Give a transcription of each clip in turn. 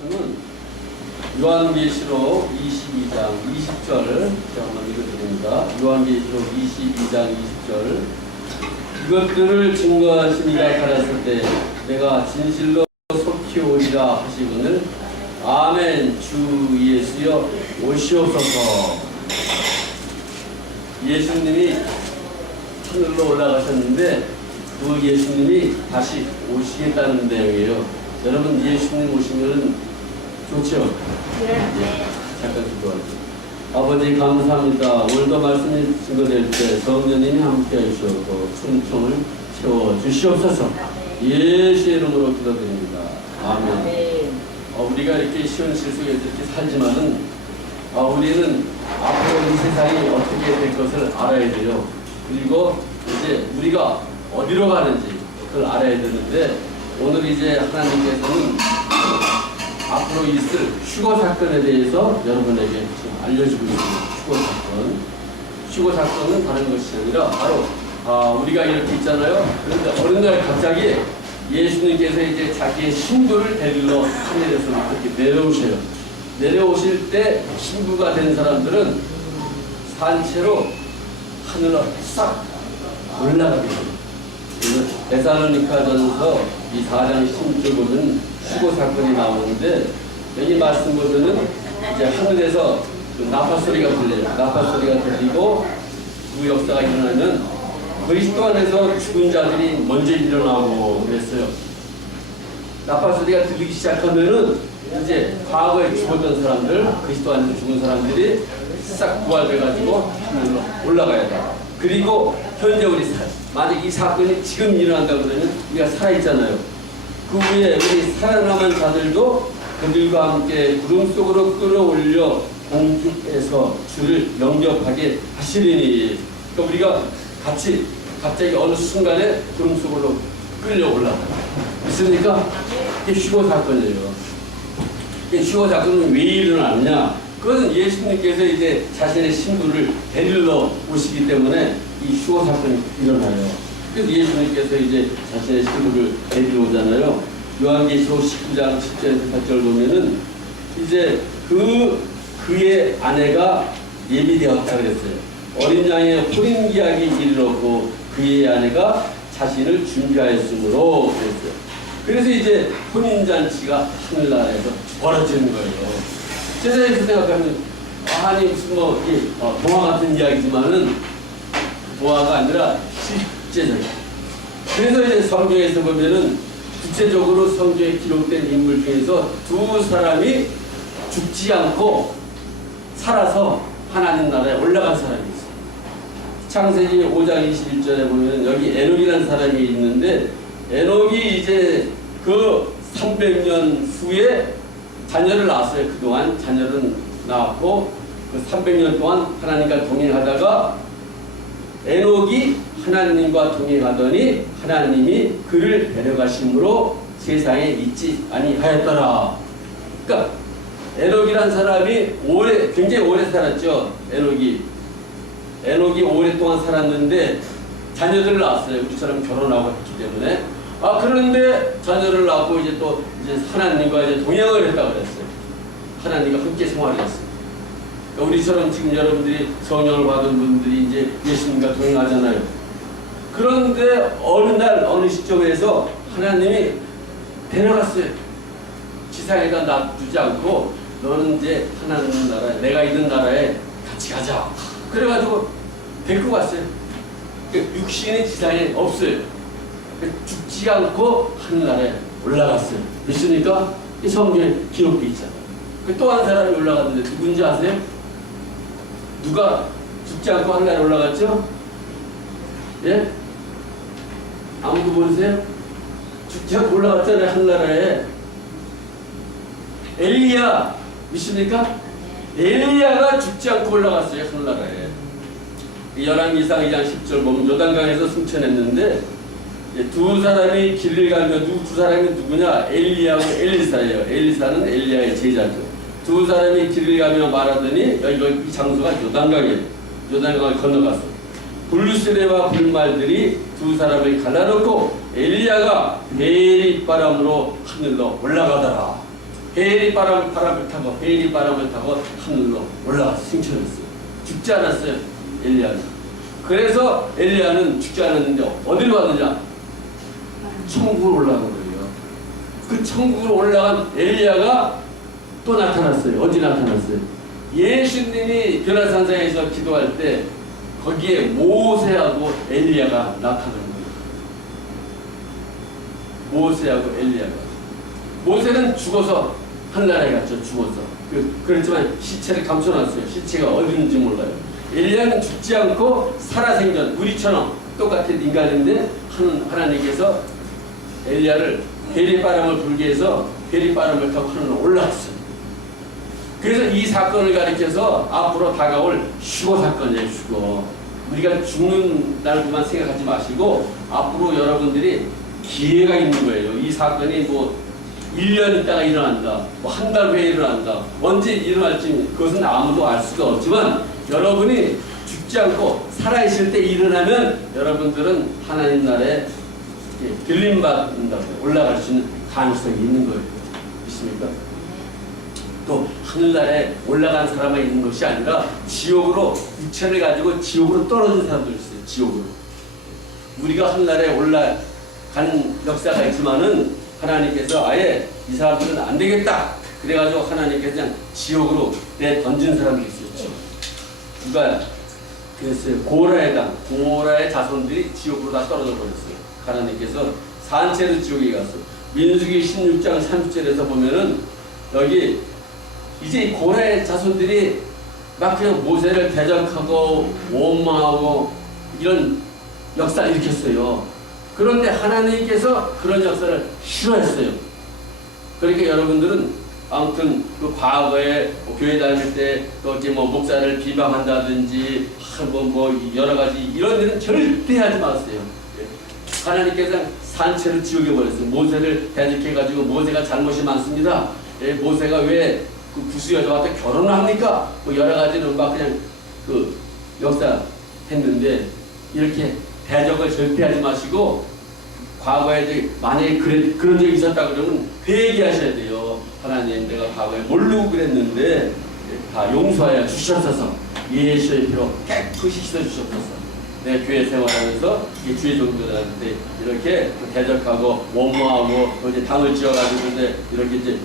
말씀은 요한계시록 22장 20절을 제가 한번 읽어드립니다. 요한계시록 22장 20절. 이것들을 증거하신 이가 살았을 때 내가 진실로 속히 오리라 하시거늘 아멘. 주 예수여 오시옵소서. 예수님이 하늘로 올라가셨는데 그 예수님이 다시 오시겠다는 내용이에요. 여러분 예수님 오시면 좋죠? 네. 잠깐 기도하죠. 아버지 감사합니다. 오늘도 말씀이 증거될 때 성령님이 함께 해주셔서 충청을 채워주시옵소서. 예수의 이름으로 기도드립니다. 아멘. 우리가 이렇게 쉬운 실속에서 이렇게 살지만은 우리는 앞으로 이 세상이 어떻게 될 것을 알아야 돼요. 그리고 이제 우리가 어디로 가는지 그걸 알아야 되는데 오늘 이제 하나님께서는 앞으로 있을 휴거 사건에 대해서 여러분에게 지금 알려주고 있습니다. 휴거 사건. 휴거 사건은 다른 것이 아니라 바로 우리가 이렇게 있잖아요. 그런데 어느 날 갑자기 예수님께서 이제 자기의 신부를 데리러 하늘에서 이렇게 내려오셔요. 내려오실 때 신부가 된 사람들은 산채로 하늘로 싹 올라가게 돼요. 데살로니가전서 이 4장 16절 보면 휴거 사건이 나오는데 여기 말씀 보면은 이제 하늘에서 나팔 소리가 들려요. 나팔 소리가 들리고 그 역사가 일어나면 그리스도 안에서 죽은 자들이 먼저 일어나고 그랬어요. 나팔 소리가 들리기 시작하면은 이제 과거에 죽었던 사람들, 그리스도 안에서 죽은 사람들이 싹 부활돼가지고 하늘로 올라가야 돼. 그리고 현재 우리 만약 이 사건이 지금 일어난다 그러면 우리가 살아있잖아요. 그 후에 우리 살아남은 자들도 그들과 함께 구름 속으로 끌어올려 공중에서 주를 영접하게 하시리니. 그러니까 우리가 같이 갑자기 어느 순간에 구름 속으로 끌려 올라가요. 있습니까? 이게 휴거 사건이에요. 이게 휴거 사건은 왜 일어나느냐? 그것은 예수님께서 이제 자신의 신부를 데리러 오시기 때문에 이 휴거 사건이 일어나요. 그래서 예수님께서 이제 자신의 신부를 데리러 오잖아요. 요한계시록 19장 10절에서 8절 보면은 이제 그의 아내가 예비되었다 그랬어요. 어린 양의 호림기약이 이르렀고 그의 아내가 자신을 준비하였으므로 그랬어요. 그래서 이제 혼인잔치가 하늘나라에서 벌어지는 거예요. 세상에서 생각하면 아니 무슨 동화 같은 이야기지만은 동화가 아니라 실제적이야. 그래서 이제 성경에서 보면은 구체적으로 성경에 기록된 인물 중에서 두 사람이 죽지 않고 살아서 하나님 나라에 올라간 사람이 있어요. 창세기 5장 21절에 보면 여기 에녹이라는 사람이 있는데 에녹이 이제 그 300년 후에 자녀를 낳았어요. 그동안 자녀는 낳았고 그 300년 동안 하나님과 동행하다가 에녹이 하나님과 동행하더니 하나님이 그를 데려가심으로 세상에 있지 아니하였더라. 그러니까 에녹이란 사람이 굉장히 오래 살았죠. 에녹이 오랫동안 살았는데 자녀들을 낳았어요. 우리처럼 결혼하고 했기 때문에. 그런데 자녀를 낳고 이제 또 하나님과 이제 동행을 했다고 그랬어요. 하나님과 함께 생활을 했어요. 그러니까 우리처럼 지금 여러분들이 성령을 받은 분들이 이제 예수님과 동행하잖아요. 그런데 어느 날 어느 시점에서 하나님이 데려갔어요. 지상에다 놔두지 않고 너는 이제 하나님 나라에 내가 있는 나라에 같이 가자. 그래가지고 데리고 갔어요. 육신이 지상에 없어요. 죽지 않고 하늘나라에 올라갔어요. 믿습니까? 이 성경에 기록돼 있잖아요. 또 한 사람이 올라갔는데 누군지 아세요? 누가 죽지 않고 하늘나라에 올라갔죠? 예? 아무도 모르세요? 죽지 않고 올라갔잖아요. 하늘나라에. 엘리야 믿습니까? 엘리야가 죽지 않고 올라갔어요. 하늘나라에. 열왕기상 2장 10절 보면 요단강에서 승천했는데 두 사람이 길을 가며 두 사람이 누구냐? 엘리야하고 엘리사예요. 엘리사는 엘리야의 제자죠. 두 사람이 길을 가며 말하더니 여기 이 장소가 요단강이에요. 요단강을 건너갔어. 불수레와 불말들이 두 사람을 갈라놓고 엘리야가 대립바람으로 하늘로 올라가더라. 회리 바람을 타고 회리 바람을 타고 하늘로 올라가서 승천했어요. 죽지 않았어요. 엘리야는. 그래서 엘리야는 죽지 않았는데 어디로 가느냐? 천국으로 올라간 거예요. 그 천국으로 올라간 엘리야가 또 나타났어요. 언제 나타났어요? 예수님이 변화산상에서 기도할 때 거기에 모세하고 엘리야가 나타난 거예요. 모세하고 엘리야가. 모세는 죽어서 하늘나라에 갔죠. 죽어서. 그렇지만 시체를 감춰놨어요. 시체가 어디 있는지 몰라요. 엘리야는 죽지 않고 살아생전 우리처럼 똑같은 인간인데 하나님께서 엘리야를 회리바람을 불게 해서 회리바람을 타고 하늘로 올라갔어요. 그래서 이 사건을 가리켜서 앞으로 다가올 휴거 사건이에요. 휴거. 우리가 죽는 날만 생각하지 마시고 앞으로 여러분들이 기회가 있는 거예요. 이 사건이 뭐 1년 있다가 일어난다, 뭐 한 달 후에 일어난다, 언제 일어날지 그것은 아무도 알 수가 없지만 여러분이 죽지 않고 살아있을 때 일어나면 여러분들은 하나님 나라에 들림받는다고 올라갈 수 있는 가능성이 있는 거예요. 믿습니까? 또 하늘나라에 올라간 사람만 있는 것이 아니라 지옥으로 육체를 가지고 지옥으로 떨어진 사람도 있어요. 지옥으로. 우리가 하늘나라에 올라가는 역사가 있지만은 하나님께서 아예 이 사람들은 안 되겠다. 그래가지고 하나님께서 그냥 지옥으로 내던진 사람도 있었죠. 누가 그랬어요. 고라의 자손들이 지옥으로 다 떨어져 버렸어요. 하나님께서 산채로 지옥에 갔어. 민수기 16장 30절에서 보면은 여기 이제 고라의 자손들이 막 그냥 모세를 대적하고 원망하고 이런 역사를 일으켰어요. 그런데 하나님께서 그런 역사를 싫어했어요. 그러니까 여러분들은 아무튼 그 과거에 교회 다닐 때 또 이제 뭐 목사를 비방한다든지 뭐 여러 가지 이런 일은 절대 하지 마세요. 하나님께서 산채를 지옥에 버렸어요. 모세를 대적해가지고 모세가 잘못이 많습니다. 모세가 왜 그 구스 여자와 결혼을 합니까? 뭐 여러 가지는 막 그냥 그 역사 했는데 이렇게 대적을 절대 하지 마시고 과거에 만약에 그런 적이 있었다 그러면 회개하셔야 돼요. 하나님 내가 과거에 모르고 그랬는데 다 용서하여 주셨어서 예수의 피로 깨끗이 씻어주셨어서 내 교회 생활하면서 주의 종들한테 이렇게 대적하고 원모하고 이제 당을 지어가지고 이렇게 이제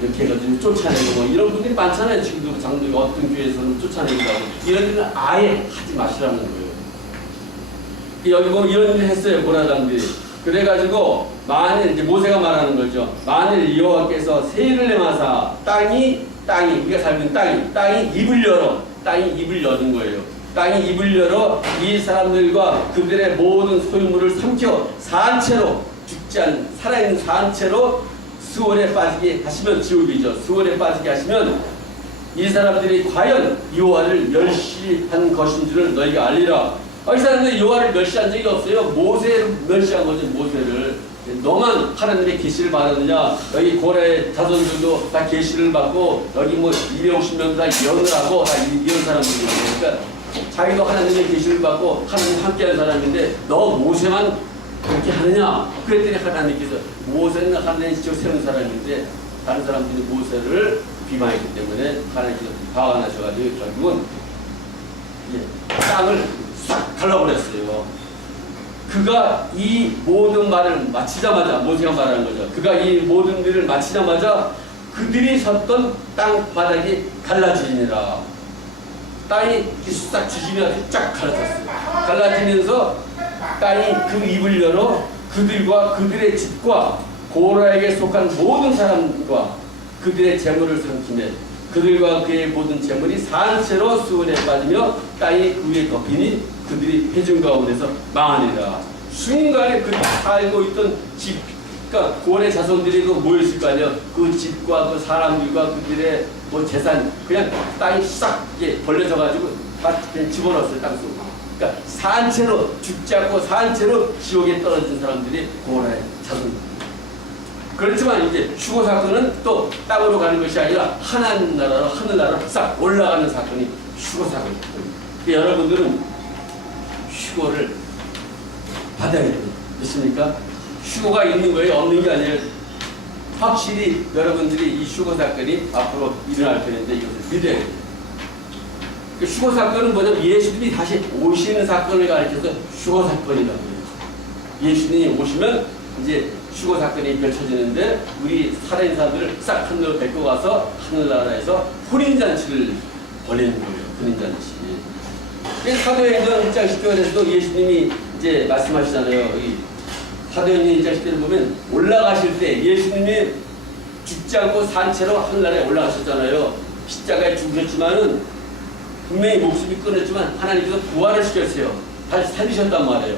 이렇게 해가지고 쫓아내고 뭐 이런 분들이 많잖아요. 지금도 장로가 어떤 교회에서는 쫓아내기도 하고 이런 일은 아예 하지 마시라는 거예요. 여기 뭐 이런 일을 했어요. 고라당들이. 그래가지고 만일 이제 모세가 말하는 거죠. 만일 여호와께서 세를 내마사 땅이 우리가 살고 있는 땅이 입을 여는 거예요. 땅이 입을 열어 이 사람들과 그들의 모든 소유물을 삼켜 산채로 죽지 않은 살아있는 산채로 수월에 빠지게 하시면 지옥이죠. 수월에 빠지게 하시면 이 사람들이 과연 여호와를 멸시한 것인지를 너희가 알리라. 이 사람들이 여호와를 멸시한 적이 없어요. 모세를 멸시한 거죠. 모세를. 너만 하나님의 계시를 받았느냐. 여기 고라의 자손들도 다 계시를 받고 여기 뭐 250명 다 예언을 하고 다 이런 사람들이에요. 그러니까 자기도 하나님의 계시를 받고 하나님 함께한 사람인데 너 모세만 그렇게 하느냐. 그랬더니 하나님께서 모세는 하나님이 직접 세운 사람인데 다른 사람들이 모세를 비방했기 때문에 하나님께서 화가 나셔가지고 결국은 땅을 싹 갈라버렸어요. 그가 이 모든 말을 마치자마자 모세가 말하는 거죠. 그가 이 모든 일을 마치자마자 그들이 섰던 땅 바닥이 갈라지니라. 땅이 싹 지지면서 쫙 갈라졌어요. 갈라지면서 땅이 그 입을 열어 그들과 그들의 집과 고라에게 속한 모든 사람과 그들의 재물을 삼키며 그들과 그의 모든 재물이 산채로 수온에 빠지며 땅이 그 위에 덮이니 그들이 회중 가운데서 망하니라. 순간에 그들이 살고 있던 집, 그러니까 고래 자손들이 모였을 거 아니에요. 그 집과 그 사람들과 그들의 뭐 재산 그냥 땅이 싹 벌려져가지고 다 그냥 집어넣었어요. 땅 속으로. 그러니까 산채로 죽지 않고 산채로 지옥에 떨어진 사람들이 고라의 자손들. 그렇지만 이제 휴거 사건은 또 땅으로 가는 것이 아니라 하늘나라로 싹 올라가는 사건이 휴거 사건입니다. 여러분들은 휴거를 받아야 돼요. 믿습니까? 휴거가 있는 거예요? 없는 게 아니에요. 확실히 여러분들이 이 휴거 사건이 앞으로 일어날 텐데 이것을 믿어야 돼요. 그 휴거 사건은 뭐냐면 예수님이 다시 오시는 사건을 가리켜서 휴거 사건이라고 해요. 예수님이 오시면 이제 휴거 사건이 펼쳐지는데 우리 살인사들을 싹 하늘로 데리고 가서 하늘나라에서 혼인잔치를 벌이는 거예요. 혼인잔치. 사도행전 1장 10절에서도 예수님이 이제 말씀하시잖아요. 사도행전 1장 10절을 보면 올라가실 때 예수님이 죽지 않고 산채로 하늘나라에 올라가셨잖아요. 십자가에 죽으셨지만은 분명히 목숨이 끊었지만 하나님께서 부활을 시켰어요. 다시 살리셨단 말이에요.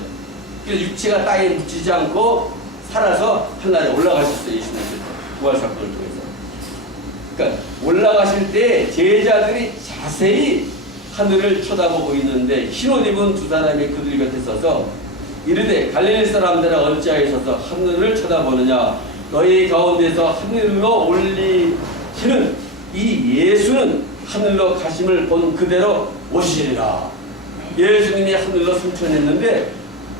그래서 육체가 땅에 묻히지 않고 살아서 하늘나라에 올라가셨어요. 예수님께서 부활 사건을 통해서. 그러니까 올라가실 때 제자들이 자세히 하늘을 쳐다보고 있는데 흰옷 입은 두 사람이 그들 곁에 서서 이르되 갈릴리 사람들아 어찌하여 하늘을 쳐다보느냐 너희 가운데서 하늘로 올리시는 이 예수는 하늘로 가심을 본 그대로 오시리라. 예수님이 하늘로 승천했는데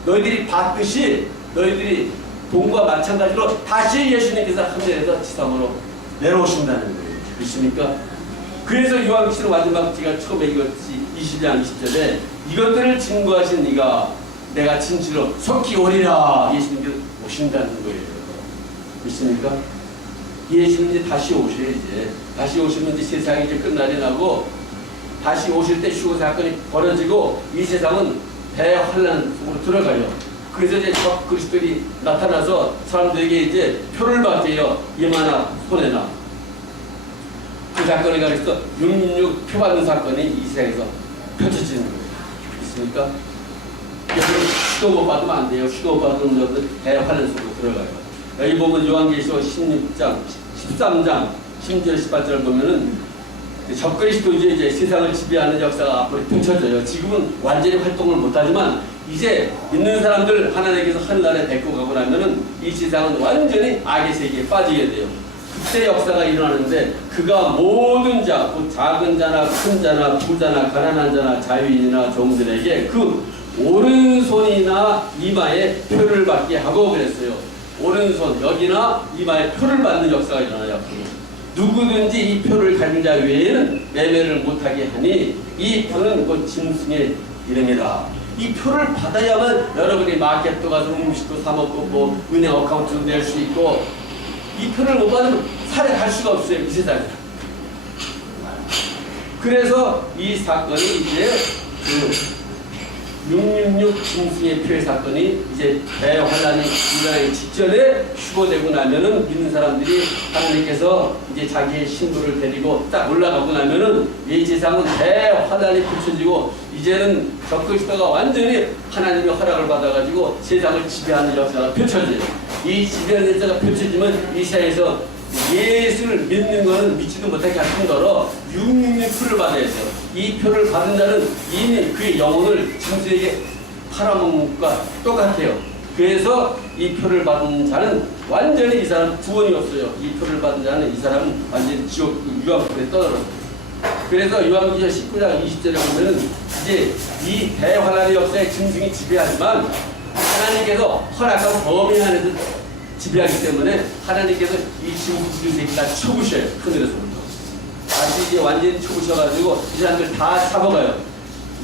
너희들이 봤듯이 너희들이 본과 마찬가지로 다시 예수님께서 하늘에서 지상으로 내려오신다는 거예요. 믿습니까? 그래서 요한계시록 마지막 제가 처음에 읽었지 20장 20절에 이것들을 증거하신 이가 내가 진실로 속히 오리라. 예수님께서 오신다는 거예요. 믿습니까? 예수님이 다시 오셔야 이제 다시 오시면 이제 세상이 이제 끝날이 나고 다시 오실 때 휴거 사건이 벌어지고 이 세상은 대환란 속으로 들어가요. 그래서 이제 적 그리스도들이 나타나서 사람들에게 이제 표를 받게요. 이마나 손에나. 그 사건에 관해서 666 표 받는 사건이 이 세상에서 펼쳐지는 거예요. 있습니까? 여러분 휴거 못 받으면 안 돼요. 휴거 못 받으면 여러분 대환란 속으로 들어가요. 여기 보면 요한계시록 16장, 13장, 10절, 18절을 보면은 적그리스도주의 이제 세상을 지배하는 역사가 앞으로 펼쳐져요. 지금은 완전히 활동을 못하지만 이제 믿는 사람들 하나님께서 하늘나라에 데리고 가고 나면은 이 세상은 완전히 악의 세계에 빠지게 돼요. 그때 역사가 일어나는데 그가 모든 자, 곧 작은 자나 큰 자나 부자나 가난한 자나 자유인이나 종들에게 그 오른손이나 이마에 표를 받게 하고 그랬어요. 오른손 여기나 이마에 표를 받는 역사가 일어나요. 누구든지 이 표를 가진 자 외에는 매매를 못하게 하니 이 표는 곧 짐승의 이름이다. 이 표를 받아야만 여러분이 마켓도 가서 음식도 사 먹고 뭐 은행 어카운트도 낼 수 있고 이 표를 못 받으면 살아갈 수가 없어요. 이 세상에. 그래서 이 사건이 이제 그 666 짐승의 표의 사건이 이제 대환란이 일어나기 직전에 휴거되고 나면은 믿는 사람들이 하나님께서 이제 자기의 신부를 데리고 딱 올라가고 나면은 이 세상은 대환란이 펼쳐지고 이제는 적그리스도가 완전히 하나님의 허락을 받아가지고 세상을 지배하는 역사가 펼쳐져요. 이 지배하는 역사가 펼쳐지면 이 세상에서 예수를 믿는 것은 믿지도 못하게 할 뿐더러 666 표를 받아야 돼요. 이 표를 받은 자는 이미 그의 영혼을 짐승에게 팔아먹는 것과 똑같아요. 그래서 이 표를 받은 자는 완전히 이 사람 구원이 없어요. 이 표를 받은 자는 이 사람은 완전히 지옥 유황불에 떠들어요. 그래서 요한계시록 19장 20절에 보면은 이제 이 대환란의 역사에 짐승이 지배하지만 하나님께서 허락한 범위 안에서 지배하기 때문에 하나님께서 이 짐승 새끼 다 쳐부셔요. 하늘에서부터. 다시 이제 완전히 쳐부셔가지고 이 사람들 다 잡아가요.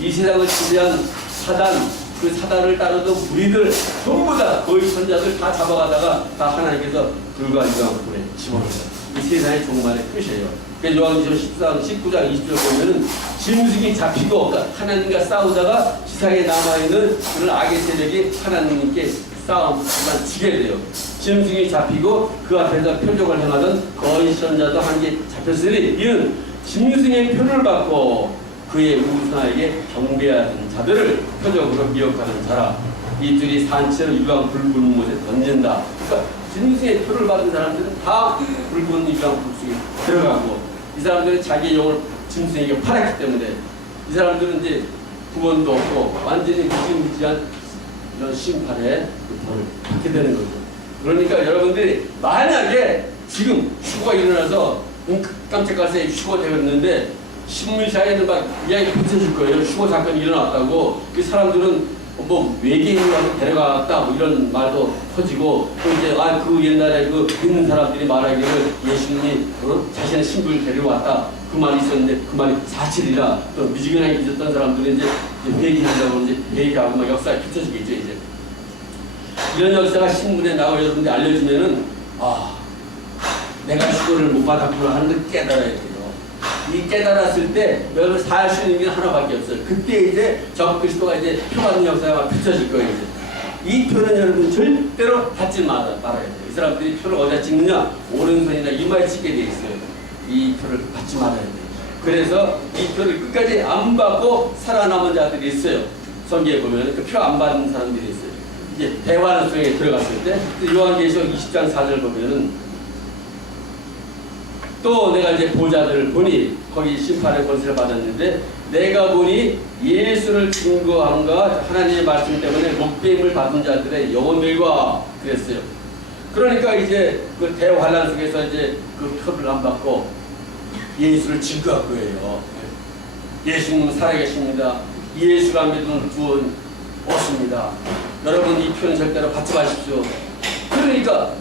이 세상을 지배한 사단, 그 사단을 따르던 무리들 전부 다 거의 선자들 다 잡아가다가 다 하나님께서 불과 유황불에 집어넣어요. 이 세상의 종말의 끝이에요. 그래서 요한계시록 19장 20절 보면은 짐승이 잡히고 그러니까 하나님과 싸우다가 지상에 남아있는 그런 악의 세력이 하나님께 싸움만 지게 돼요. 짐승이 잡히고 그 앞에서 표적을 행하던 거의 선자도 한 개 잡혔으니 이는 짐승의 표를 받고 그의 우상에게 경배하는 자들을 표적으로 미혹하는 자라. 이 둘이 산채로 유황 붉은 못에 던진다. 그러니까 짐승의 표를 받은 사람들은 다 붉은 유황 불 속에 들어가고 이 사람들은 자기의 영을 짐승에게 팔았기 때문에 이 사람들은 이제 구원도 없고 완전히 무지무지한 이런 심판에 벌을 받게 되는 거죠. 그러니까 여러분들이 만약에 지금 휴거가 일어나서 깜짝가서 휴거 되었는데 신문사에는 막 이야기 붙여줄 거예요. 휴거 사건이 일어났다고. 그 사람들은 뭐 외계인이 와서 데려갔다 뭐 이런 말도 터지고 또 이제 그 옛날에 그 믿는 사람들이 말하기를 예수님이 자신의 신부를 데려왔다 그 말이 있었는데 그 말이 사실이라 또 미지근하게 믿었던 사람들은 이제 회개한다고 이제 회개하고 막 역사에 펼쳐지겠죠 이제. 이런 역사가 신문에 나오고 여러분들 알려주면은 내가 휴거를 못 받았구나 하는 걸 깨달아야 돼요. 이 깨달았을 때 여러분 살 수 있는 게 하나밖에 없어요. 그때 이제 적그리스도가 이제 표받는 역사가 펼쳐질 거예요. 이제. 이 표는 여러분 절대로 받지 말아야 돼요. 이 사람들이 표를 어디다 찍느냐? 오른손이나 이마에 찍게 돼 있어요. 이 표를 받지 말아야 돼요. 그래서 이 표를 끝까지 안 받고 살아남은 자들이 있어요. 성경에 보면 그 표 안 받은 사람들이 있어요. 이제 대화는 속에 들어갔을 때 요한계시록 20장 4절 보면은 또 내가 이제 보자들을 보니 거기 심판의 권세를 받았는데 내가 보니 예수를 증거함과 하나님의 말씀 때문에 목배임을 받은 자들의 영혼들과 그랬어요. 그러니까 이제 그 대환란 속에서 이제 그 표를 안 받고 예수를 증거할 거예요. 예수님은 살아계십니다. 예수가 믿는 구원 없습니다. 여러분 이 표는 절대로 받지 마십시오. 그러니까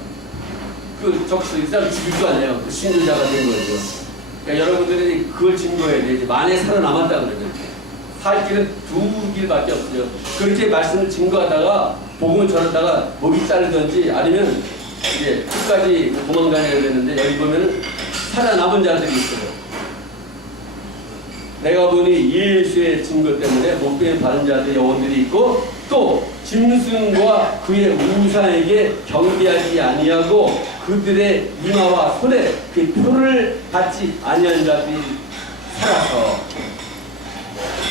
그 적시도 이 사람 죽일 거 아니에요. 그 신유자가 된 거죠. 그러니까 여러분들이 그걸 증거해야 돼요. 만약에 살아남았다 그러면 살 길은 두 길밖에 없어요. 그렇게 말씀을 증거하다가 복음을 전하다가 목이 자르든지 아니면 이제 끝까지 도망다녀야 되는데 여기 보면은 살아남은 자들이 있어요. 내가 보니 예수의 증거 때문에 목배임 받은 자들의 영혼들이 있고 또 짐승과 그의 우상에게 경배하지 아니하고 그들의 이마와 손에 그 표를 받지 아니한 자들이 살아서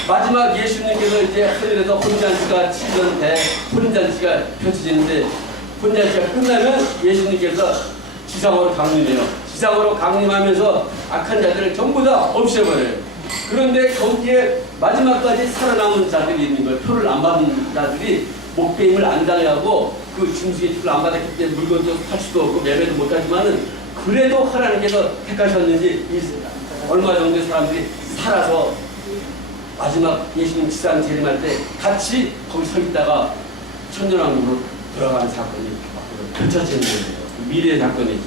마지막 예수님께서 이제 하늘에서 혼잔치가 치는데 혼잔치가 펼쳐지는데 혼잔치가 끝나면 예수님께서 지상으로 강림해요. 지상으로 강림하면서 악한 자들을 전부 다 없애버려요. 그런데 거기에 마지막까지 살아남은 자들이 있는 거예요. 표를 안 받은 자들이 목배임을 안 당하고 그 짐승의 표를 안 받았기 때문에 물건도 살 수도 없고 매매도 못하지만은 그래도 하나님께서 택하셨는지 얼마 정도의 사람들이 살아서 마지막 예수님 지상 재림할 때 같이 거기 서 있다가 천년왕국으로 들어가는 사건이 펼쳐지는 거예요. 미래의 사건이죠.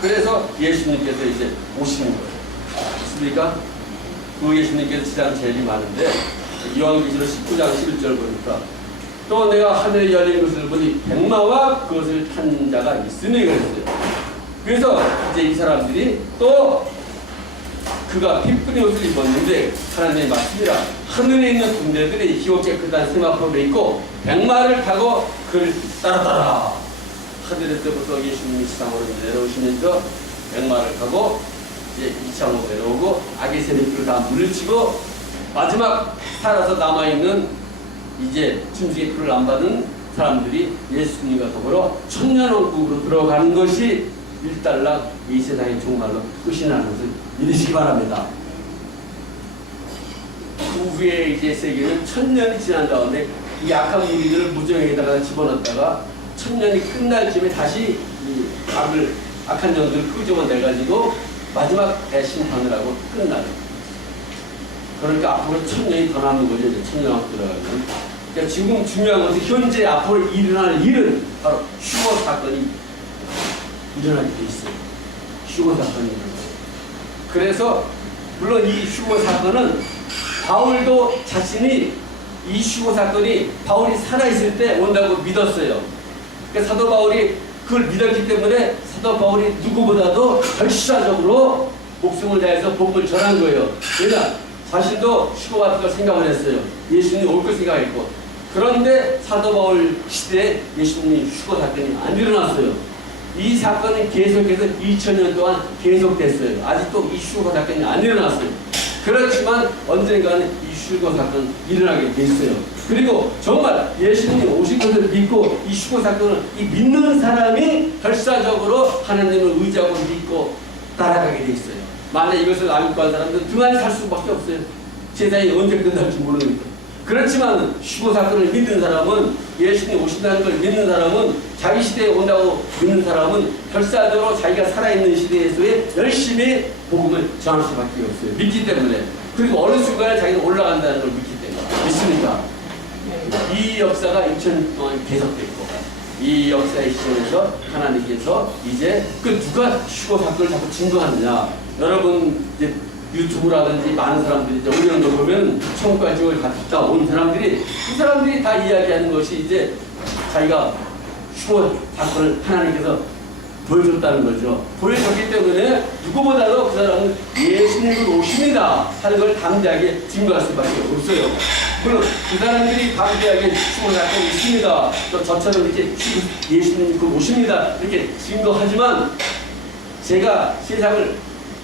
그래서 예수님께서 이제 오시는 거예요. 있습니까? 그 예수님께서 지상 재림하는데 요한계시록 19장 11절 보니까 또 내가 하늘에 열린 것을 보니 백마와 그것을 탄 자가 있으니 그랬어요. 그래서 이제 이 사람들이 또 그가 피뿌리 옷을 입었는데 하나님의 말씀이라 하늘에 있는 군대들이 희고 깨끗한 세마포를 입고 백마를 타고 그를 따라따라 하늘에서부터 예수님이 지상으로 내려오시면서 백마를 타고 이제 이창으로 내려오고 악의 세력들을 다 물리치고 마지막 살아서 남아있는 이제 짐승의 표를 안 받은 사람들이 예수님과 더불어 천년왕국으로 들어가는 것이 일단락 이 세상의 종말로 끝이 나는 것을 믿으시기 바랍니다. 그 후에 이제 세계는 천년이 지난 다음에 이 악한 무리들을 무정에다가 집어넣었다가 천년이 끝날 쯤에 다시 이 악한 영들을 끄집어내가지고 마지막 대심판을 하고 끝나요. 그러니까 앞으로 천년이 더 남는 거죠. 이제 천년왕국 들어가면. 그러니까 지금 중요한 것은 현재 앞으로 일어날 일은 바로 휴거 사건이 일어나게 돼 있어요. 휴거 사건이 일어나요. 그래서 물론 이 휴거 사건은 바울도 자신이 이 휴거 사건이 바울이 살아있을 때 온다고 믿었어요. 그러니까 사도 바울이 그걸 믿었기 때문에 사도 바울이 누구보다도 결실화적으로 목숨을 다해서 복음을 전한 거예요. 왜냐? 자신도 휴거 같은 걸 생각을 했어요. 예수님이 올 걸 생각했고. 그런데 사도 바울 시대에 예수님이 휴거 사건이 안 일어났어요. 이 사건은 계속해서 2000년 동안 계속됐어요. 아직도 이 휴거 사건이 안 일어났어요. 그렇지만 언젠가는 이 휴거 사건이 일어나게 돼 있어요. 그리고 정말 예수님이 오실 것을 믿고 이 휴거 사건을 이 믿는 사람이 결사적으로 하나님을 의지하고 믿고 따라가게 돼 있어요. 만약 이것을 안 믿고 한 사람들은 등한히 살 수밖에 없어요. 세상이 언제 끝날지 모르니까. 그렇지만 휴거 사건을 믿는 사람은 예수님이 오신다는 걸 믿는 사람은 자기 시대에 온다고 믿는 사람은 결사적으로 자기가 살아있는 시대에서의 열심히 복음을 전할 수밖에 없어요. 믿기 때문에. 그리고 어느 순간에 자기가 올라간다는 걸 믿기 때문에. 믿습니까? 이 역사가 2000년 동안 계속됐고 이 역사의 시점에서 하나님께서 이제 그 누가 휴거 사건을 자꾸 증거하느냐. 여러분 이제 유튜브라든지 많은 사람들이 이제 이런 거 보면 천국과 지옥을 갔다 온 사람들이 그 사람들이 다 이야기하는 것이 이제 자기가 휴거 사건을 하나님께서 보여줬다는 거죠. 보여줬기 때문에 누구보다도 그 사람은 예수님을 오십니다 하는 걸 담대하게 증거할 수밖에 없어요. 그럼 그 사람들이 담대하게 휴거 사건이 있습니다. 또 저처럼 이렇게 예수님 그 오십니다 이렇게 증거하지만 제가 세상을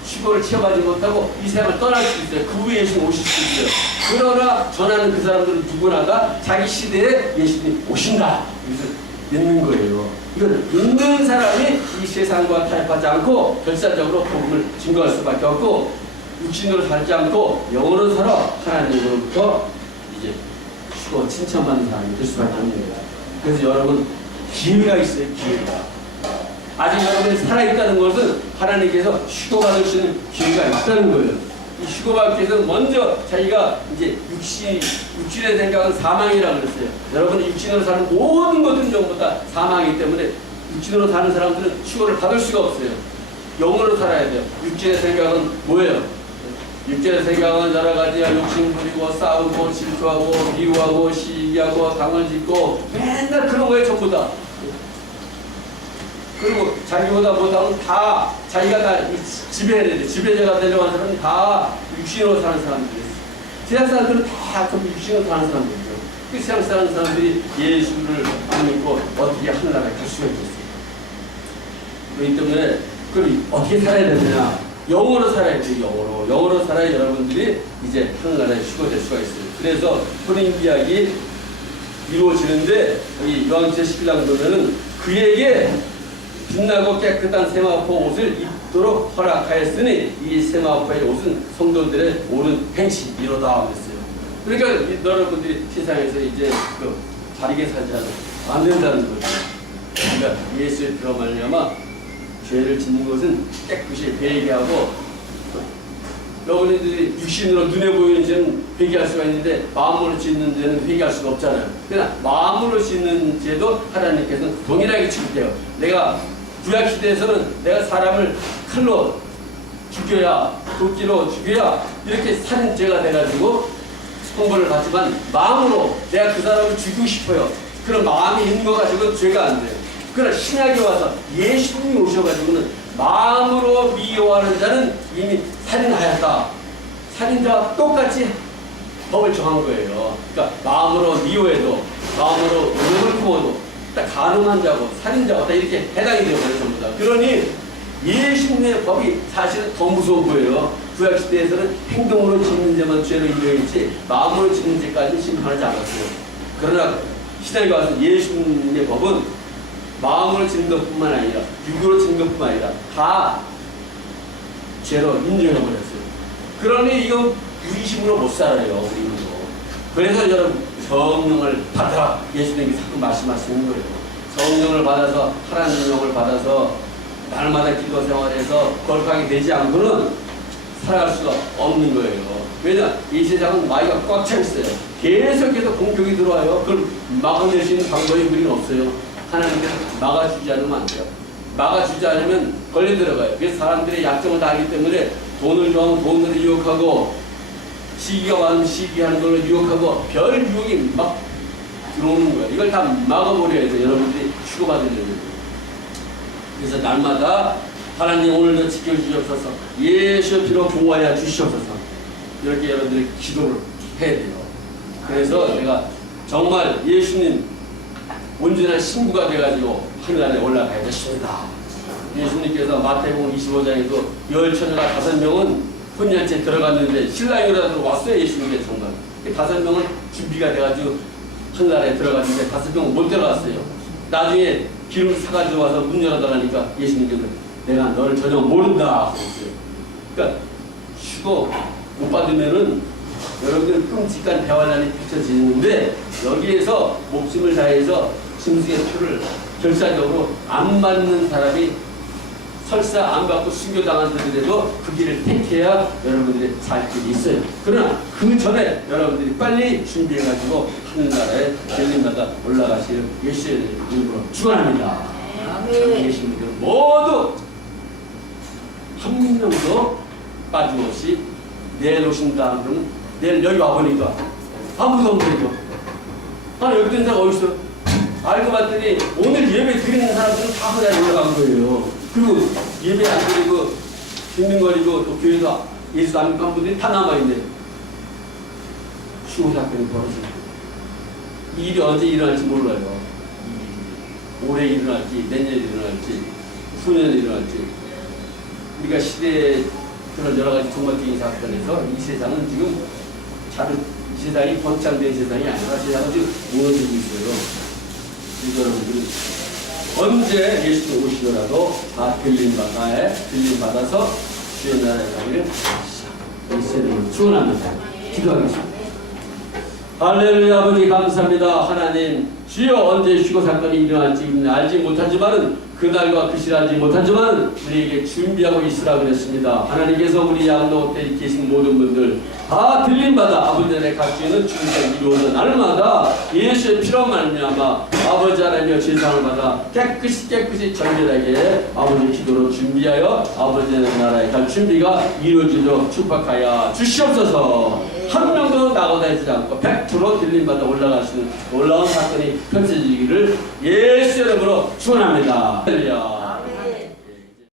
휴거를 취업하지 못하고 이 세상을 떠날 수 있어요. 그 후에 예수님 오실 수 있어요. 그러나 전하는 그 사람들은 누구나가 자기 시대에 예수님 오신다. 그래서 믿는 거예요. 이걸 믿는 사람이 이 세상과 타협하지 않고 결사적으로 복음을 증거할 수밖에 없고 육신으로 살지 않고 영으로 살아 하나님으로부터 이제 휴거 칭찬받는 사람이 될 수밖에 없는 거예요. 그래서 여러분 기회가 있어요. 기회가. 아직 여러분이 살아있다는 것은 하나님께서 휴거받을 수 있는 기회가 있다는 거예요. 이 휴거받기 위해서 먼저 자기가 이제 육신의 생각은 사망이라고 그랬어요. 여러분이 육신으로 사는 모든 것들은 전부 다 사망이기 때문에 육신으로 사는 사람들은 휴거를 받을 수가 없어요. 영으로 살아야 돼요. 육신의 생각은 뭐예요? 육신의 생각은 여러 가지야. 욕심 부리고 싸우고 질투하고 미워하고 시기하고 당을 짓고 맨날 그런 거에 전부 다. 그리고 자기보다 못하면 다 자기가 다 지배해야 돼. 지배자가 되려고 하는 사람은 다 육신으로 사는 사람들이에요. 세상 사람들은 다 육신으로 사는 사람들이에요. 그 세상 사는 사람들이 예수를 안 믿고 어떻게 하늘나라에 갈 수가 있겠어요. 그렇기 때문에 그럼 어떻게 살아야 되느냐? 영으로 살아야 돼요. 영으로 살아야 여러분들이 이제 하늘나라에 휴거될 수가 있어요. 그래서 혼인 계약이 이루어지는데 여기 요한계시록 11장 보면은 그에게 빛나고 깨끗한 세마포 옷을 입도록 허락하였으니 이 세마포의 옷은 성도들의 옳은 행실이로다 그랬어요. 그러니까 여러분들이 세상에서 이제 그 바르게 살지 안 된다는 거죠. 그러니까 예수의 피로 말미암아 죄를 짓는 것은 깨끗이 회개하고 여러분들이 육신으로 눈에 보이는 죄는 회개할 수가 있는데 마음으로 짓는 죄는 회개할 수가 없잖아요. 그러나 마음으로 짓는 죄도 하나님께서는 동일하게 취급해요. 내가 구약시대에서는 내가 사람을 칼로 죽여야 도끼로 죽여야 이렇게 살인죄가 돼가지고 형벌을 받지만 마음으로 내가 그 사람을 죽이고 싶어요. 그런 마음이 있는 거 가지고는 죄가 안 돼요. 그러나 신약에 와서 예수님이 오셔가지고는 마음으로 미워하는 자는 이미 살인하였다. 살인자와 똑같이 법을 정한 거예요. 그러니까 마음으로 미워해도 마음으로 욕을 품어도 딱 가늠한 자고 살인자고 다 이렇게 해당이 되어버려요. 전부 다. 그러니 예수님의 법이 사실은 더 무서운 거예요. 구약시대에서는 행동으로 짓는 죄만 죄로 인정했지 마음으로 짓는 죄까지는 심판하지 않았어요. 그러나 신약에 와서 예수님의 법은 마음으로 짓는 것뿐만 아니라 육으로 짓는 것뿐만 아니라 다 죄로 인정해버렸어요. 그러니 이거 유기심으로 못 살아요. 우리는. 그래서 여러분 성령을 받아 예수님이 자꾸 말씀하시는 거예요. 성령을 받아서 하나님 영을 받아서 날마다 기도 생활에서 거룩하게 되지 않고는 살아갈 수가 없는 거예요. 왜냐 이 세상은 마귀가 꽉 차 있어요. 계속해서 공격이 들어와요. 그걸 막아낼 수 있는 방법이 우리는 없어요. 하나님께서 막아주지 않으면 안 돼요. 막아주지 않으면 걸려 들어가요. 그래서 사람들의 약점을 다 알기 때문에 돈을 좋아하면 돈으로 유혹하고 시기가 많으면 시기하는 걸로 유혹하고 별 유혹이 막 들어오는 거예요. 이걸 다 막아버려야 돼요. 여러분들이 휴거받으려면. 그래서 날마다 하나님 오늘도 지켜주시옵소서. 예수의 피로 보호하여 주시옵소서. 이렇게 여러분들이 기도를 해야 돼요. 그래서 내가 정말 예수님 온전한 신부가 돼가지고 하늘나라에 올라가야 되십니다. 예수님께서 마태복음 25장에도 열 처녀가 5명은 혼연체 들어갔는데 신랑이라도 왔어요. 예수님께 정말 5명은 준비가 돼가지고 하늘나라에 들어갔는데 5명은 못 들어갔어요. 나중에 기름을 사가지고 와서 문 열어달라니까 예수님께서 내가 너를 전혀 모른다 그랬어요. 그러니까 휴거 못 받으면은 여러분들 끔찍한 대환란이 펼쳐지는데 여기에서 목숨을 다해서 짐승의 표를 결사적으로 안 받는 사람이 설사 안 받고 순교당한다더라도 그 길을 택해야 여러분들이 살 길이 있어요. 그러나 그 전에 여러분들이 빨리 준비해가지고 하늘나라에 열림마다 올라가실 예수의 이름으로 축원합니다. 여기 계신 분들 모두 한 명도 빠짐없이 내일 오신다 그러면 내일 여기 와보니까 아무도 없는 거죠. 아, 여기 있는 사람 어디 있어? 알고 봤더니 오늘 예배 드리는 사람들은 다 그냥 올라간 거예요. 그리고 예배 안 드리고 빈둥거리고 또 교회에서 예수 안 믿는 분들이 다 남아있네. 수호 사건이 벌어집니다. 이 일이 언제 일어날지 몰라요. 올해 일어날지, 내년에 일어날지, 후년에 일어날지. 우리가 시대에 그런 여러 가지 종말적인 사건에서 이 세상은 지금 이 세상이 번창된 세상이 아니라 세상은 지금 무너지고 있어요. 여러분들 언제 예수님 오시더라도 다 들림받아서 주의 나라에 가기를 예수님을 축원합니다. 기도하겠습니다. 할렐루야. 아버지 감사합니다. 하나님 주여 언제 휴거 사건이 일어날지 알지 못하지만은 그날과 그 시를 알지 못하지만 우리에게 준비하고 있으라 그랬습니다. 하나님께서 우리 양로원에 계신 모든 분들 다 들림받아 아버지 안에 갈 수 있는 준비가 이루어져 날마다 예수의 피로 말미암아 아버지 하나님의 제사를 받아 깨끗이 정결하게 아버지 기도로 준비하여 아버지 나라에 갈 준비가 이루어지도록 축복하여 주시옵소서. 한 명도 나고다니지 않고 100% 들림받아 올라가시는 놀라운 사건이 펼쳐지기를 예수 이름으로 축원합니다. 할렐루야.